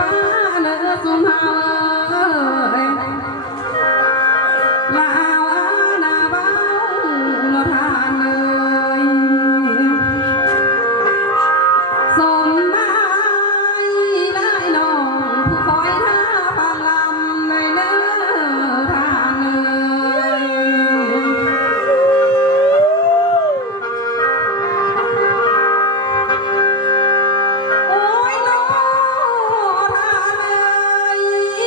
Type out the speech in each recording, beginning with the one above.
ป้าเนื้อสุนทาเลยลาวอาณาเบาเนื้อทานเลยสมหมายได้น้องผู้คอยท่าฟังลำในเนื้อทานเลยโอ้ยน้อทานเลย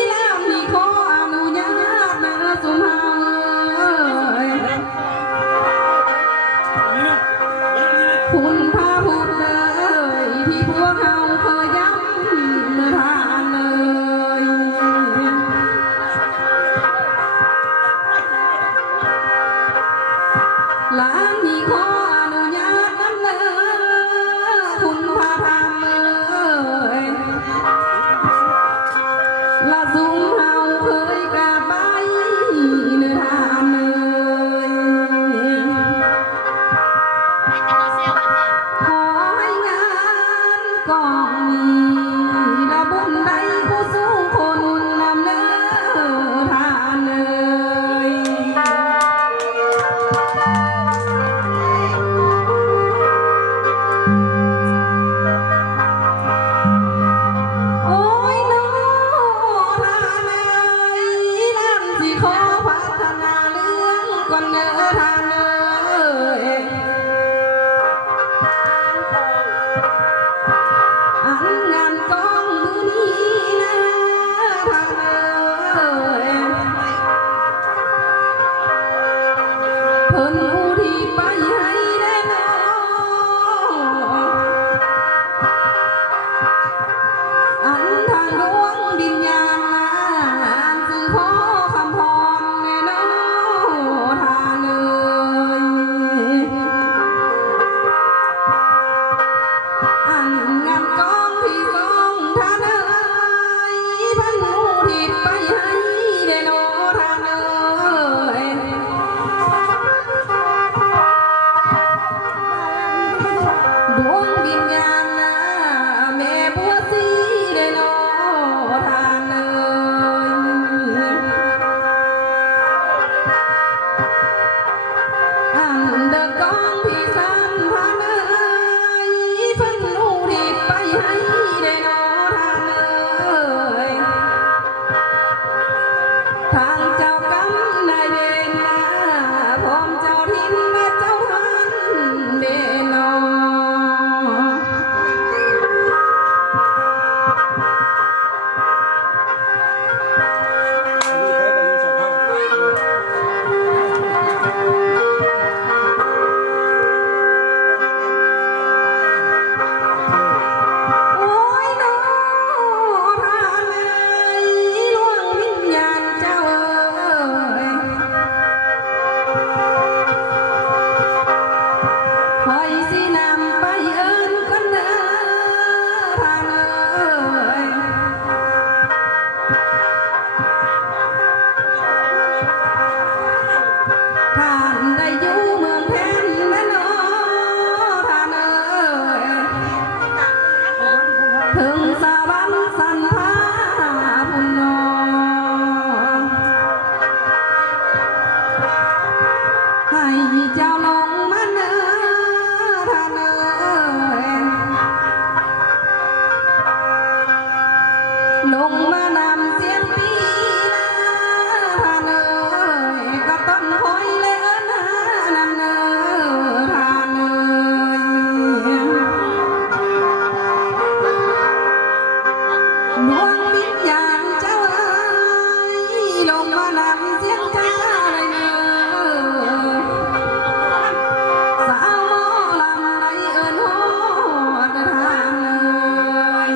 แล้วนี่ขออนุญาตเนื้อสุภาเลยคุณพาพูดเลยที่พวกเขาเคยย้ำเนื้อทานเลยหลานนี่ขออนุญาตนำเลยคุณพาทำเลยละสุมเฮาเคยกราบใบเนื้อทานเลยขอให้งานกองนี้ละบุญใดผู้สู้คนนำเนื้อทานเลย โอ้ยน้อทานเลยนั่นสิขอพัฒนาเรื่องก่อนเนื้อทานเลยอันงานกองมือนี้นะทานเลยเพิ่นผู้ที่ไปให้ได้น้อง อันทางดวงดินญาณสื่อพ่อคำพรแม่น้อทานเลยอันงานกองที่สองทานเลยพันหูที่ไปให้ได้น้อทานเลยดวงวิญญาณแม่บัวสีได้น้อทานเลยอันเดอกองที่สามทานเลยฝันหูที่ไปให้ได้น้อทานเลยทางเจ้ากรรมนายเวรนะพร้อมเจ้าทินและเจ้าทันเดนอ โอ้ยน้อทานเลยล่วงวิญญาณเจ้าเอ๋ยคอยสินำไปเอิ้นคนเด้อทานเอ๋ยท่านได้อยู่เมืองแผ่นแม่น้อทานเอ๋ย ถึงสวรรค์สันพาพุ่นนองให้เจ้าลงมาเนื้อทานเอ๋ยลงมานำเสียงปีนาทานเอ๋ยก็ต้นหอยเลยเอิ้นหานำเนื้อทานเอ๋ย ดวงวิญญาณเจ้าเอ๋ยลงมานำเสียงจ้าเลยเนอสาวหมอลำไรเอิญโหดทางเลย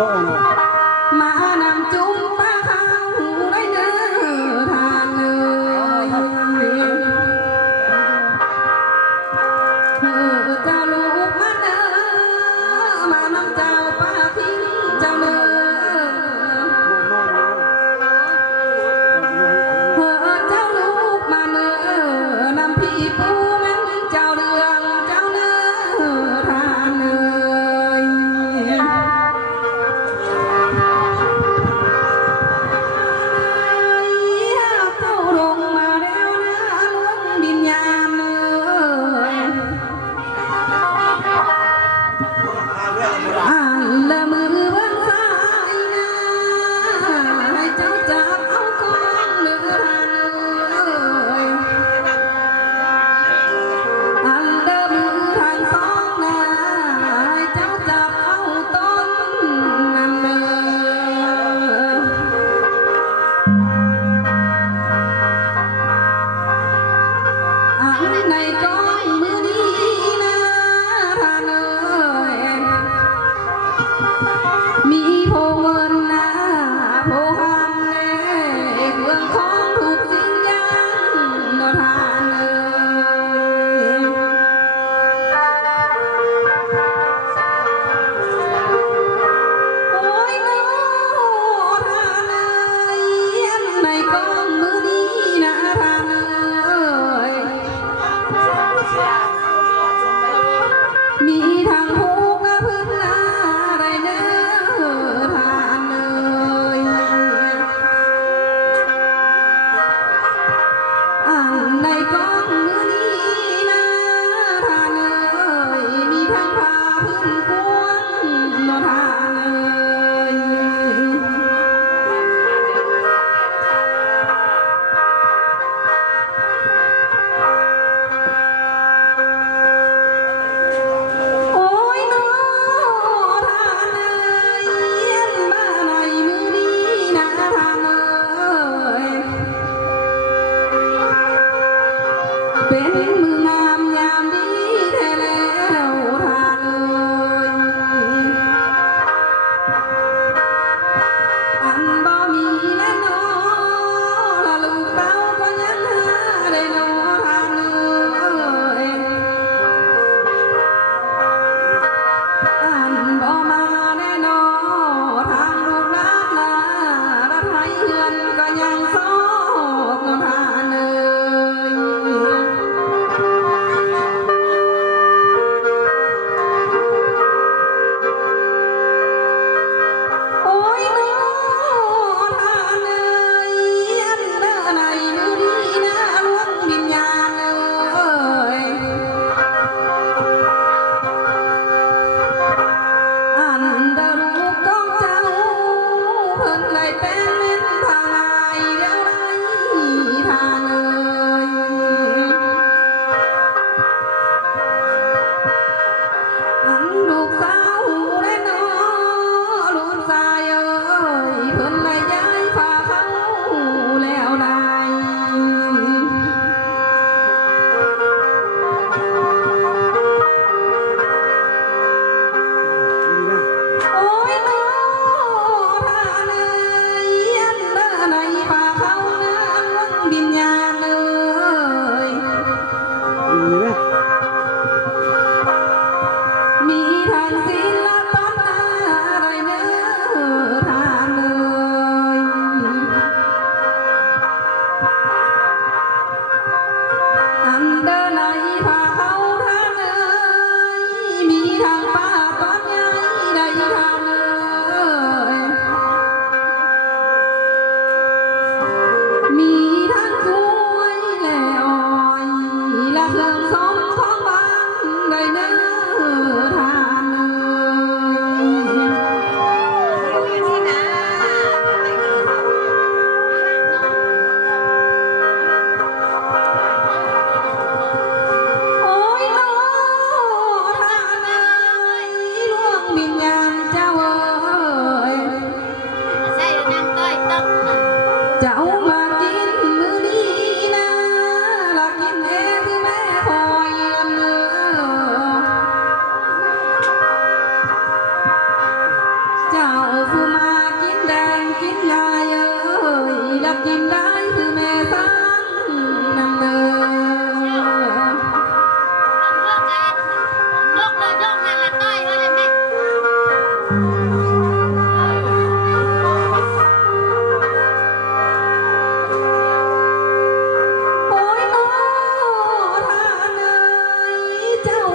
โต๊ะนะ มานำจุ้มป้าเขาได้เนื้อทานเลยเจ้าลูกมาเนื้อมานำเจ้าป้าทิ้งเจ้าเนื้อเจ้าลูกมาเนื้อนำพี่ปูแม่นเจ้าเรืองเจ้าเนื้อทานเลย เ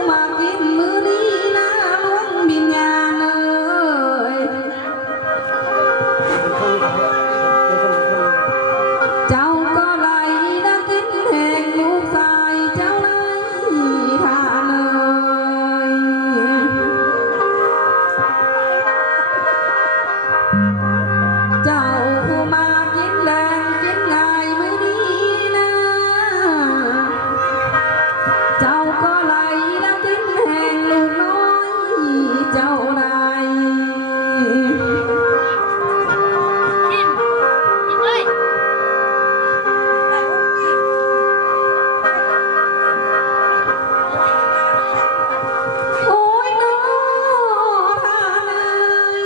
มากินมื้อนี้นะหลวงวิญญาณเอ้ยเจ้าก็ไหลนะกินแห่งลูกชายเจ้าในทานเอ้ยเจ้าผู้มากินแรงกินง่ายมื้อนี้นะเจ้าก็ไหลนะกินแห่งลูกน้อยเจ้าใด จิ้มเลย โอ้ยน้อทานเอ้ย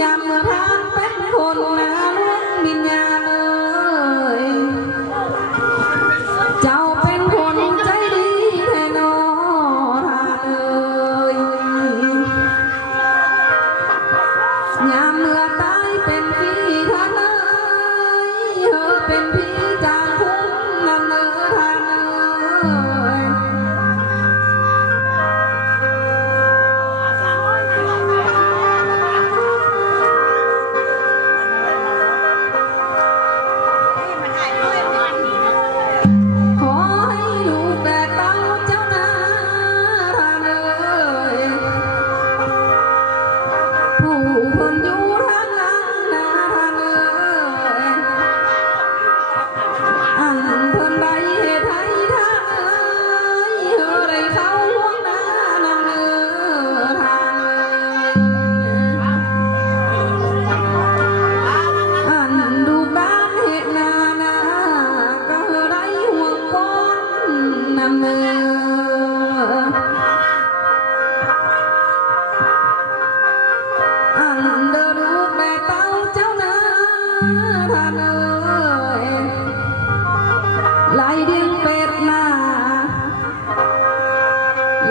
ยามเมื่อทานเป็นคนนะหลวงวิญญาณเอ้ยเจ้าเป็นคนใจดีแท้น้อทานเอ้ยยามเมื่อตายเป็นพี่ทานเอ้ยเป็นพี่จางคุ้มนั่นเอ้ยทานเอ้ย ขอให้ลูกแต่เต้าเจ้านาทานเอ้ยผู้คนอยู่ทางหลังนาทานเอ้ยอันเพิ่นใดเหตุให้ทานเอ้ยได้เข้าห่วงนานั่นเอ้ยทานเอ้ยอันดูด้านเหตุนานาก็ได้ห่วงก้อนนั่นเอ้ยอันเดอลูกแม่เต้าเจ้านาทานเอ้ยไหลเดียงเป็ดนา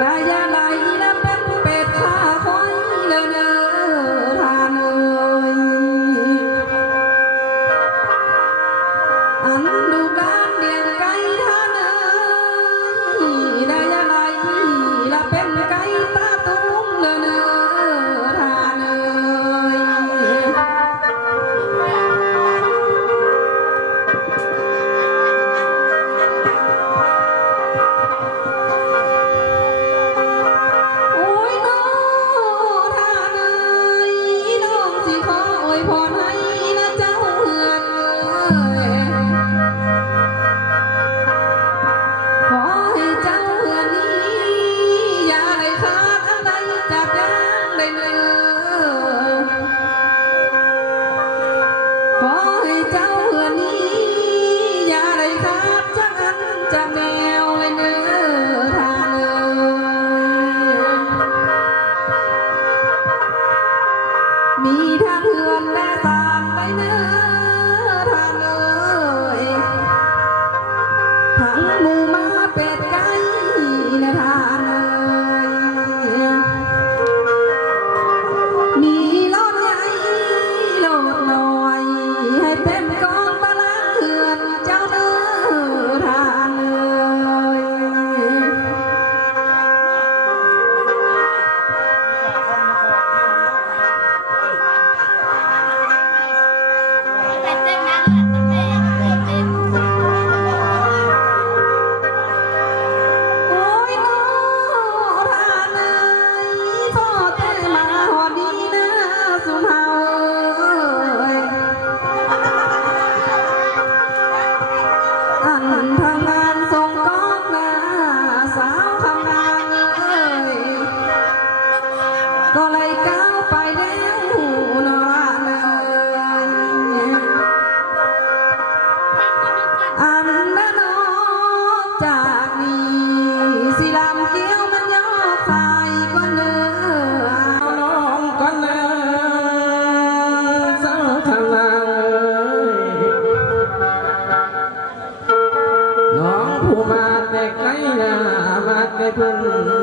ลายยาไหลนะเป็นเป็ดข้าคอยเลยเนอทานเอ้ยอันดูด้านเดียงไก่ทานเอ้ยลายยาไหลละเป็นไก่ตาตุ้มเลยเนอทานเอ้ย โอ้ยน้อทานเอ้ยน้องสิขออวยพรให้นะเจ้าเฮือนเอ้ยขอให้เจ้าเฮือนนี้อย่าได้ขาดอันใดจากยางได้เนื้อขอให้เจ้าเฮือนนี้อย่าได้ขาดจากอันจากแนวเลยเนื้อทานเอ้ย มีทางเฮือนและสามไปเนื้อทางเอ้ยทั้งหมู่มาเป็ดไก่นะทานเอ้ยมีรถใหญ่รถน้อยให้เป็นกองตารางเฮือนเจ้าเนื้อทานเอ้ย เต้นนะเต้นเต้น โอ้ยน้อทานเอ้ยพ่อแต่มาหอดีนะสุมเฮาเอ้ยอันทำงานส่งกองนาสาวทำงานเอ้ยก็เลยก้าวไปแล้วนอเอ้ย อันนั้นนอกจากนี้สิลำเกี้ยวมันยอกใส่ก็เนื้อน้องก็เนื้อสาวทางนางเอ้ยน้องผู้มาแต่ไกลหน้ามาแต่เพิ่น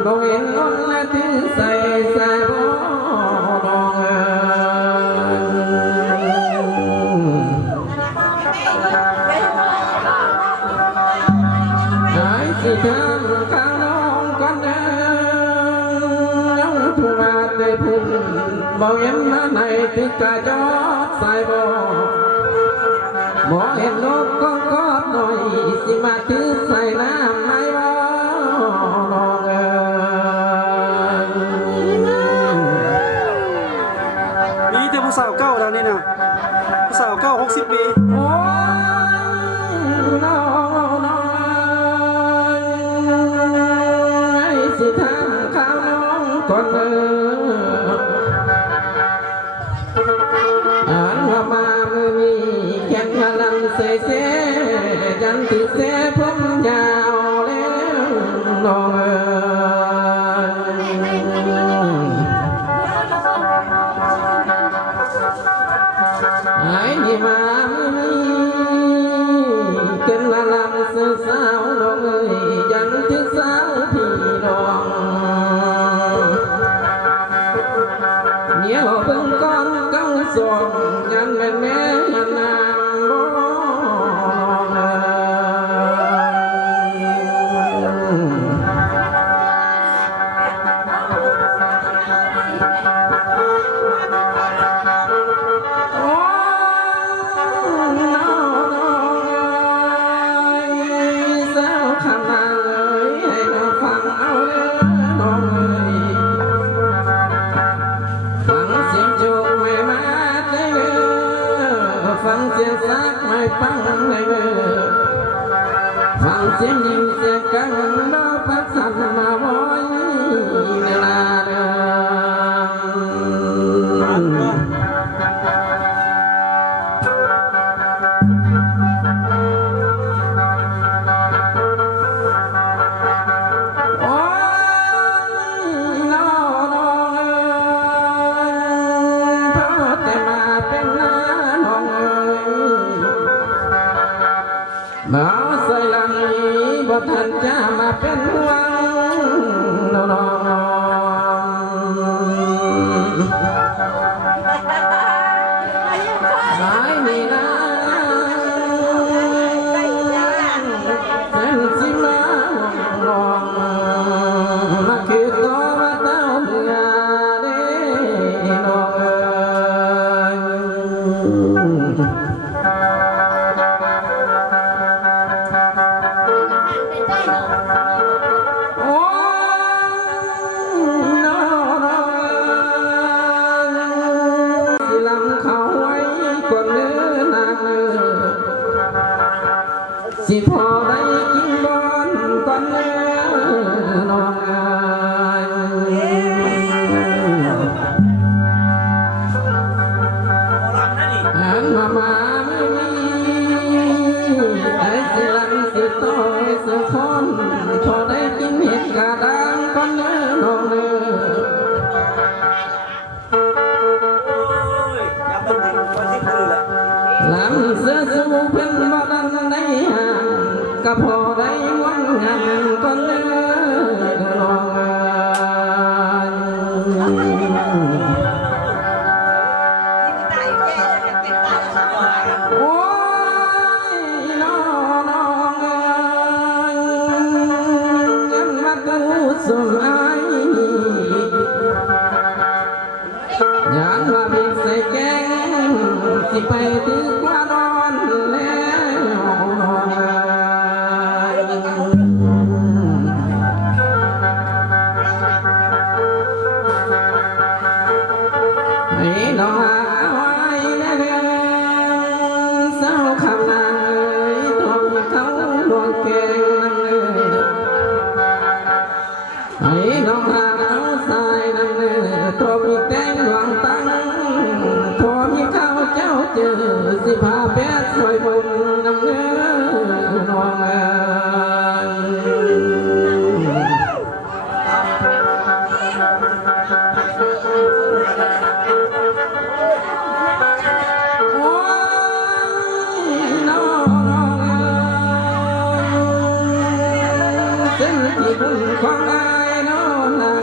บ่เห็นน้นและถึงใส่บ่ดองเอ้ย หายสิทางข้างน้องก่อนเด้อ ในพุ่งบ่เห็นมาในที่กระจอดสายบ่บ่เห็นนกก็กอดหน่อยสิมาถือใส่น้ำในบ่น้องเอ๋ย มีแต่ผู้สาวเก้าแล้วนี่นะผู้สาวเก้า60 ปี โอ้ยน้องน้อยสิทางข้าวน้องก่อนเด้ออ่านว่ามามือนี้แก่นกำลังเสยเสยันติเสผมยาวแล้วน้องเอ๋ย ไอ้นี่มามือนี้เกินละลำเสือสาวน้องเอ้ยยันที่สาวพี่น้องเหนียวเบิ่งก้อนเก้าสองยันแม่แม่ยันนางบ่เอ้ฟังเสียงซักไม่ฟังเลยฟังเสียงยิงเสียงกังดอกพักสั่นมาบ่อยเวลาเดินโอ้ยน้องเพราะแต่มาเป็นน้าน้องบ่ใส่ลังนี้บ่ทันจะมาเป็นหวังน้องหายนี่นะเส้นสิมาลองมาคือตัวมาเต้าเมื่อเด้น้องเอ๋ย โอ้ยน้องสิลำเขาไว้ก่อนเนื้อนางเนื้อสิพอได้กินบอนก่อนเนื้อน้องเอ๋ยอันมาไม่มีไอ้สิลำสิโตสิคนพอได้กินเห็ดกระด้างก่อนเนื้อน้องเนื้อ ลำเสือสู้เพิ่นบ่ดันได้ห่างก็พอได้หวังหันก่อนเด้อน้องเอ๋ยโอ้ยน้องเอ๋ยยังมาดูสมัยยานว่ามีใส่แกงสิไปถึงกว่านอนแล้วน้องเอ๋ยให้น้องหาไว้แล้วเด้อเศร้าคำนางเอ๋ยทองเขาดวงแกงนั่นเด้อให้น้องหาเอาสายนั่นเด้อทองมีแกงดวงตั้งทองมีข้าวเจ้าเจอสิพาแปดสวยบนน้ำเนื้อน้องเอ๋ยโอ้ยน้องเอ๋ยเส้นที่บุญของอายน้องนาง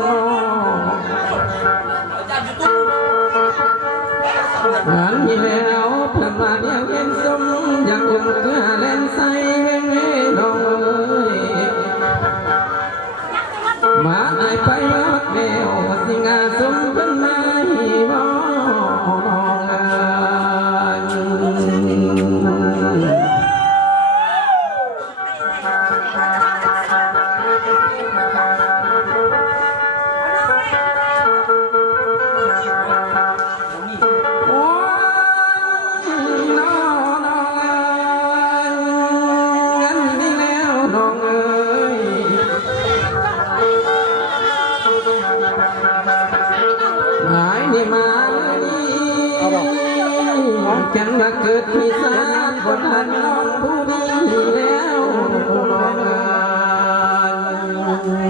อันนี้แล้วเพื่อนมาเดียวเย็นสมอยากยังเกลือเล่นใส่เว้งเว้น้องเอ๋ยมาไอไปยอดแมวสิงาสมเป็น หายนี่มาจังมาเกิดมีสารบนหันน้องผู้ดีแล้ว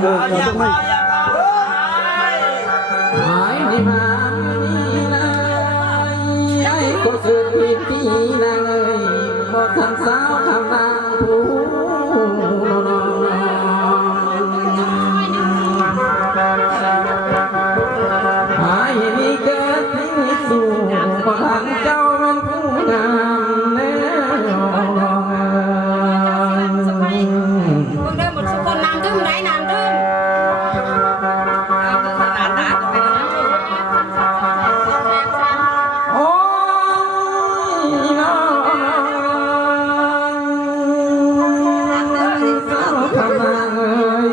หายนี่มาไอ้ก็เกิดมีปีนะเลยบ่ทันสาวคำนางผู้หายนี่เกิดที่สู่บ่ทันเจ้าเป็นผู้งามแล้ว คนเดินหมดทุกคนน้ำดื่มได้น้ำดื่ม โอ้ยน้องสาวคำนางเอ้ย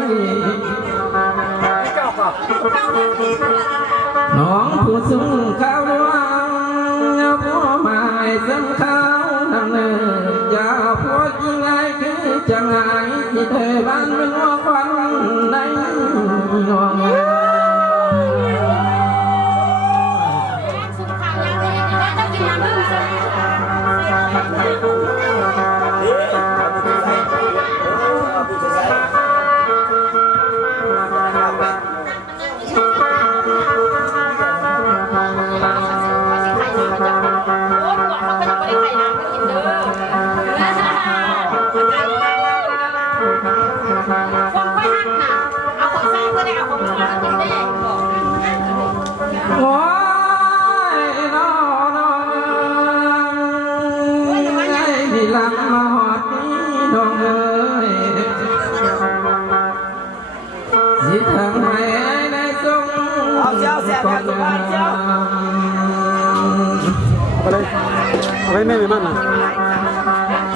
น้องผู้สูงข้าววังพ่อหมายสำข้าวนำเนินอย่าพูดยังไงคือจะไงที่เธอบ้านเป็นหัวควันในน้อง สุดท้ายแล้วเนี่ยต้องกินน้ำดื่มใช่ไหม โอ้ยน้องไอ้ที่ลำมาหอดนี้น้องเอ้ยสิทำให้ได้ทรงก่อน เอาไปเลยเอาไปแม่ไม่มั่นนะ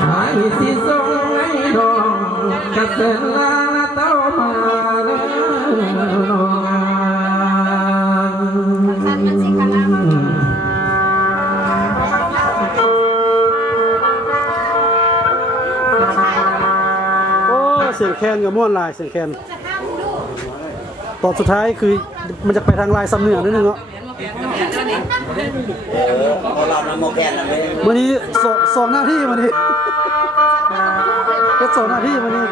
ให้สิทรงให้น้องกระเซ็นลาเต้ามาเลยน้อง โอ้เสียงแคนกับม่วนลายเสียงแคนตอนสุดท้ายคือมันจะไปทางลายซ้ำเหนือนิดนึงเนาะ เรานำโมแกนนะไม่ วันนี้สองหน้าที่วันนี้เป็นสองหน้าที่วันนี้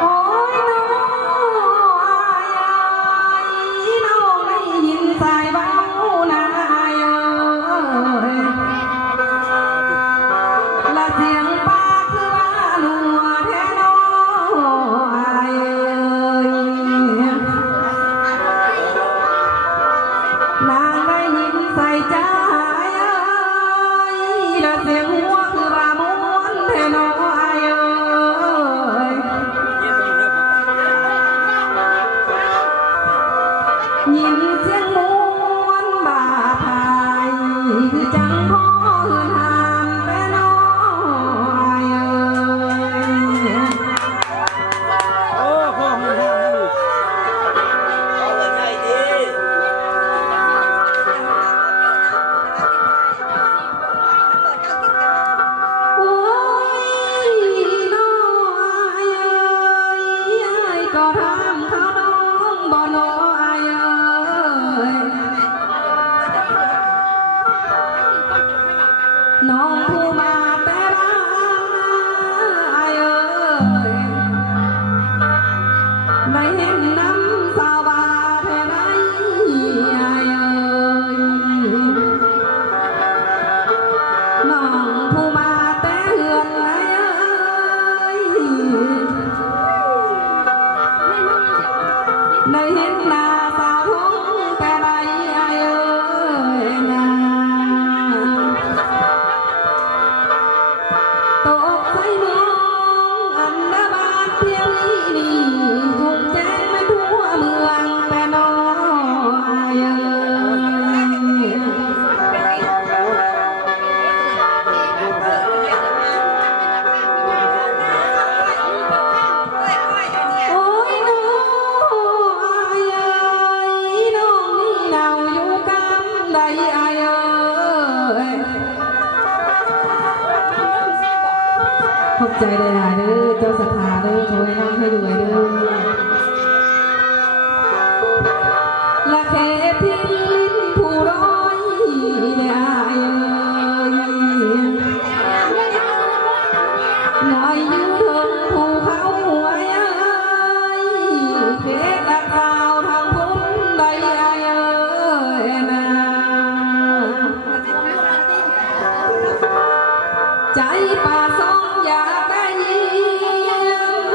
โอ้ยน้องได้ยินสายเบานาเอ้ยละเสียงปากคือว่าหนัวแท้น้อยนางได้ยินใส่ใจเอ้ยละเสียงหัวคือว่าม้วนแท้น้อยเอ้ย ยินเสียงม้วนบาพายคือจังพ่อเฮือนหานแต่น้อยเอ้ย โอ้พ่อมือห้องนี่ เอาเลยไงดี โอ้ยน้อยเอ้ยก็ทำเขาน้องบ่น้อยเอ้ย ใจได้หลายเด้อเจ้าศรัทธาเด้อขอให้ร่ำให้รวยเด้อละแค่พิมลิ้นผู้ร้อยได้อายน้อยอยู่เถิงภูเขาหัวเอ้ยเพชรละกาวทางพุ่นใดอายนะใจป่าซองอยากได้ยิ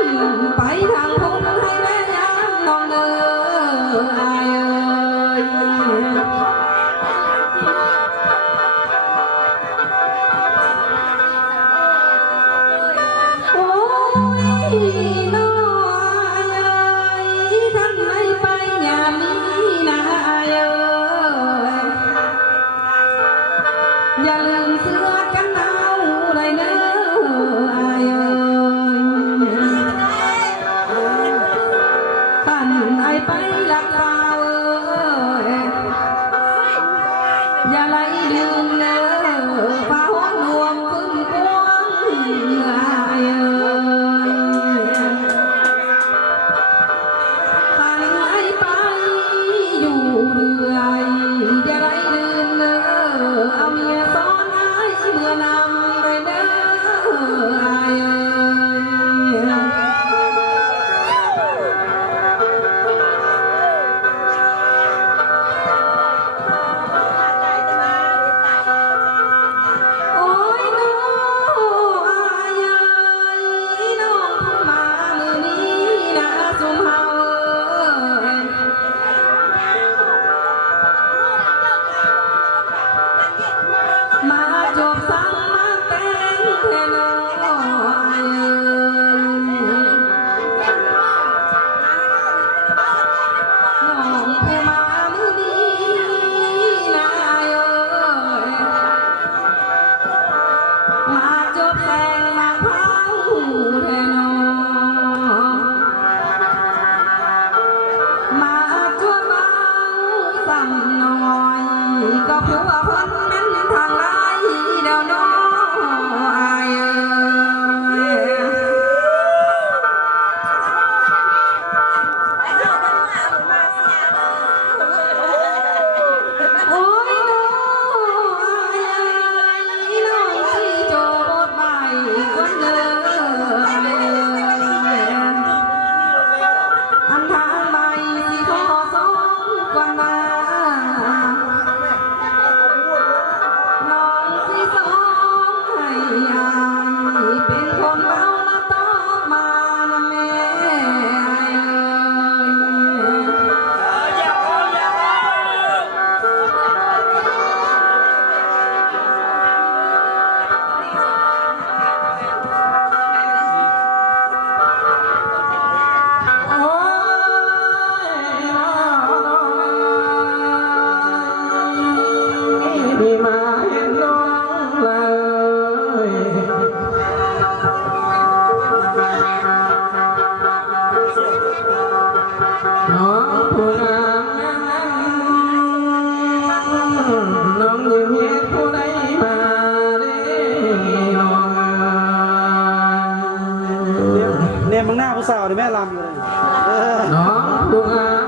นไปทางพุ่นให้แม่ยามน้องเด้ออายโอ้ยน้อยท่านไม่ไปอย่ามีนะอายอย่าลืมเสื้อกันหนาวได้เด้ออายท่านไอไปหลักเปล่าอย่าไหลลืมเด้อฟ้าห้องรวมพึ่งกวงอายท่านไอไปอยู่เรื่อยอย่าไหลลืมเด้อเอาเมียซ้อนไอเมื่อนำไปเด้ออาย โอ้ยน้องอายน้องมามือนี้นะสุมเฮามาจบสั่งมาแต่งแค่น้องอายน้องผู้มามือนี้นะอายมาจบแต่งมาเผาแทนอมาชั่วเบาสั่งหน่อยก็ผัวเพิ่นนั้นทางไรเดี๋ยวน้องอายโอ้ยน้องอายน้องที่โจบดใบคนเด้ออันทางใบสิขอสองกว่านาน้องสิสองให้อายเป็นคนเบาละตอบมานะแม่โอ้ยน้อยพี่มาเห็นน้องเลยน้องผู้งามน้องอยู่เฮ็ดผู้ใดมาเด้น้อง เนี่ยมึงหน้าผู้สาวนี่แม่ลำอยู่เลยน้องผู้งาม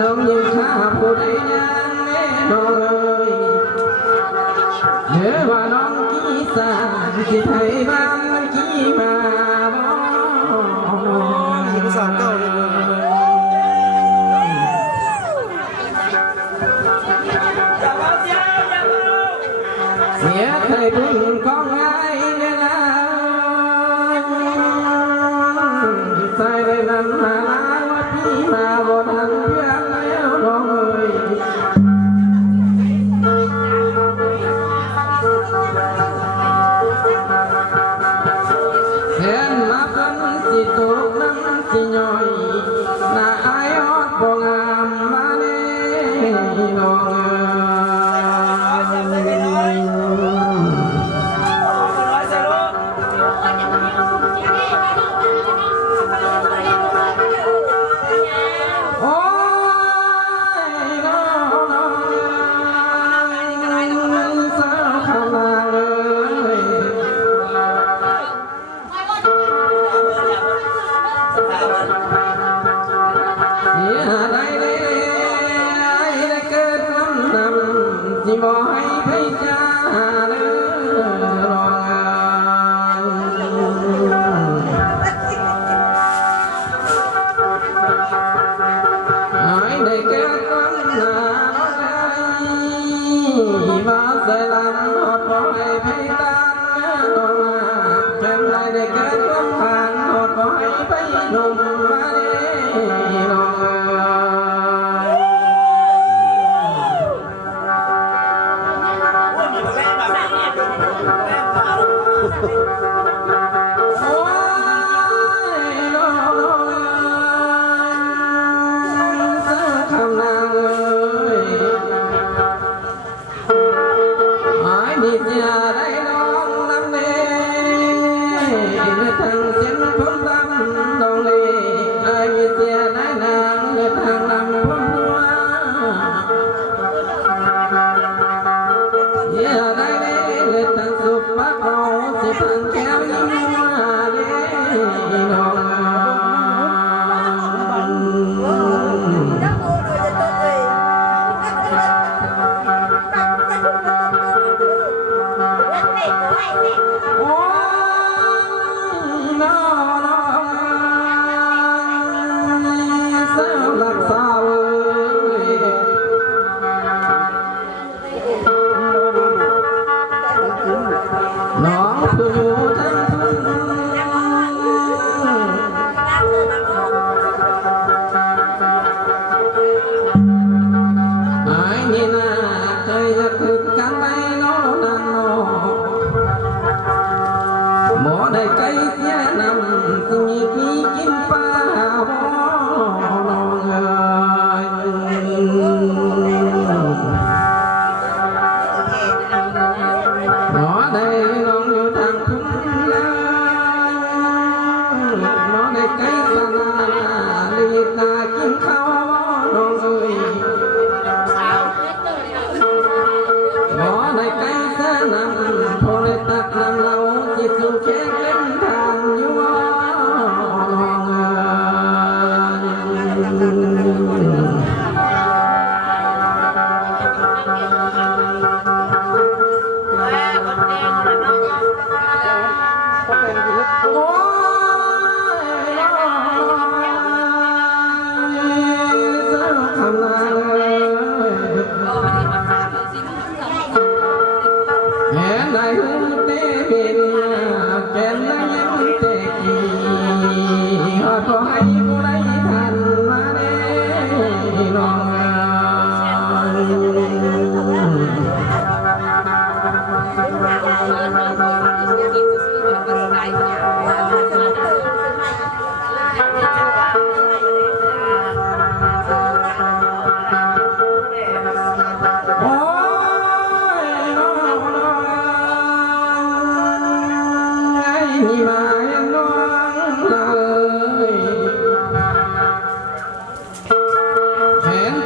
น้องอยู่ข้าผู้ใดยังแน่น้องเลยเดี๋ยวว่าน้องกี่สานที่ไทยบ้านกี่มาน้อง ผู้สาวเก่าเลย เสียเคยพึ่งของไงเนี่ยนะใส่ได้นานมาว่าพี่มาบ่ทันเพื่อนแล้วน้องเอ้ยเห็นมาเป็นสิตกน้ำสิย่อยน่าอายอดบ่งามมาเน่น้องเอ้ย โอ้ยน้องสาวขนาเลย ได้เกิดความนำที่บ่ให้ไปจ้าเด้อรองได้เกิดความนำมาใส่ลำหอดบ่ให้ไปตามรองจำได้เกิดความผ่านหอดบ่ให้ไปหนุ่มมาเด้รอง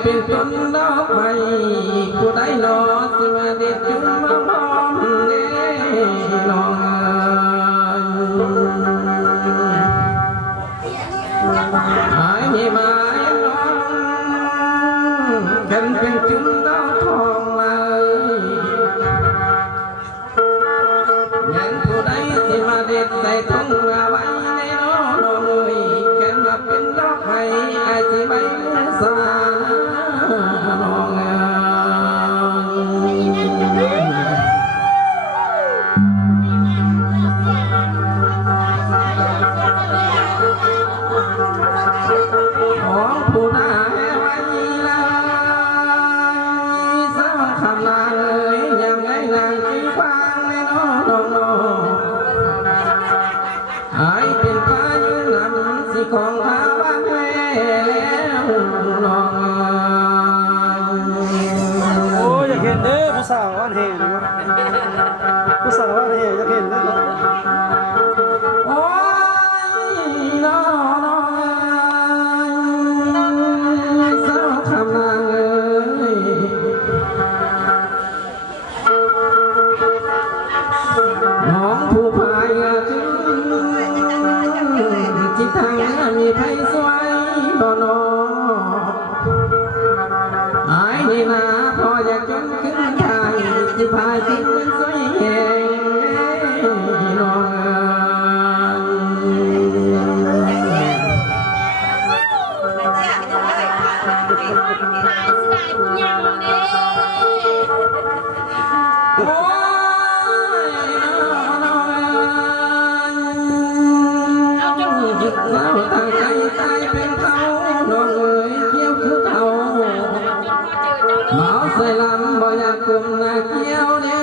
เป็นต้นดอกไม้ผู้ใดรอสิมาเด็ดจุ่มมาหอมเด้น้องหายไม่มาน้องกันเป็นจุ่มดอกทองเลยงั้นผู้ใดสิมาเด็ดใส่ถุงมาไว้ในน้องน้องเอ้ยกันมาเป็นดอกไม้ไอ้สิใบสาของผู้น่าไว้เลยสาวคำนาเลยยังไงนางที่ฟังในน้องหายเป็นพายุนำสิของพาบ้านแม่แล้วน้อง พายทิ้งเป็นสวยแหงน้องโอ้ยน้องจิตเราตั้งใจตายเป็นเขาน้องเอ๋ยเกี่ยวคือเขาหมาใส่ลำบ่อยากกลมหน้าเกี่ยวเด้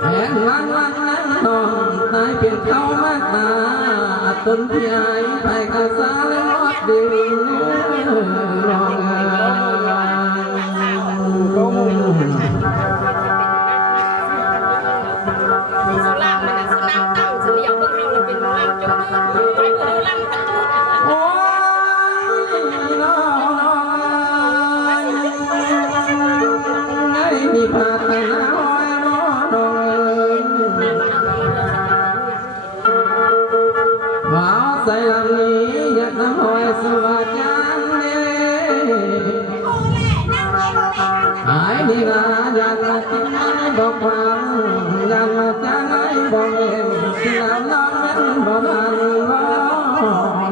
แผนวันนั้นน้องตายเป็นเขามากนาต้นพี่ไอ้ไปกระซาและรอดดินน้องเอ๋ย สุรางมันน่ะสุนางตั้งเฉลียวเบิ่งเฮาแล้วเป็นลางจนมือไปบ่ลางประตู โอ้ยน้องไอ้มีพาตนาหอยบ่น้องเอ๋ยว่าใส่ลำนี้อยากน้ำหอยสวัสดิ์จันเด้ไอ้นี่นะยันมากินบอกความยันมาจังไอ้บอกเองที่น้ำน้องนั้นบ่ทันว่า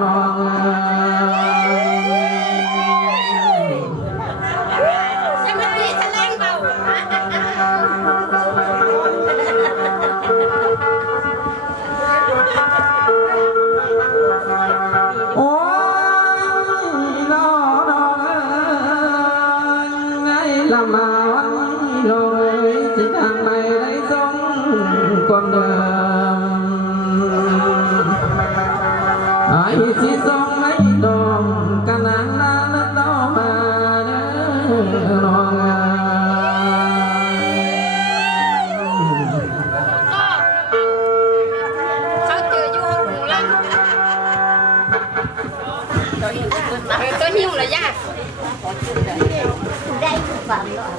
น้องเอ๋ย ใช่มั้ยพี่แสดงเบา โอ้ยน้องเอ๋ยไงละมาวันนี้น้องเอ๋ยที่ทางไม่ได้สมความเดิมไอ้ที่สมไม่ดอมกันนานแล้วต่อมาเด้อน้องเอ๋ย ก็เขาเจออยู่ห้องหมูลางตัวหิ้วระยะ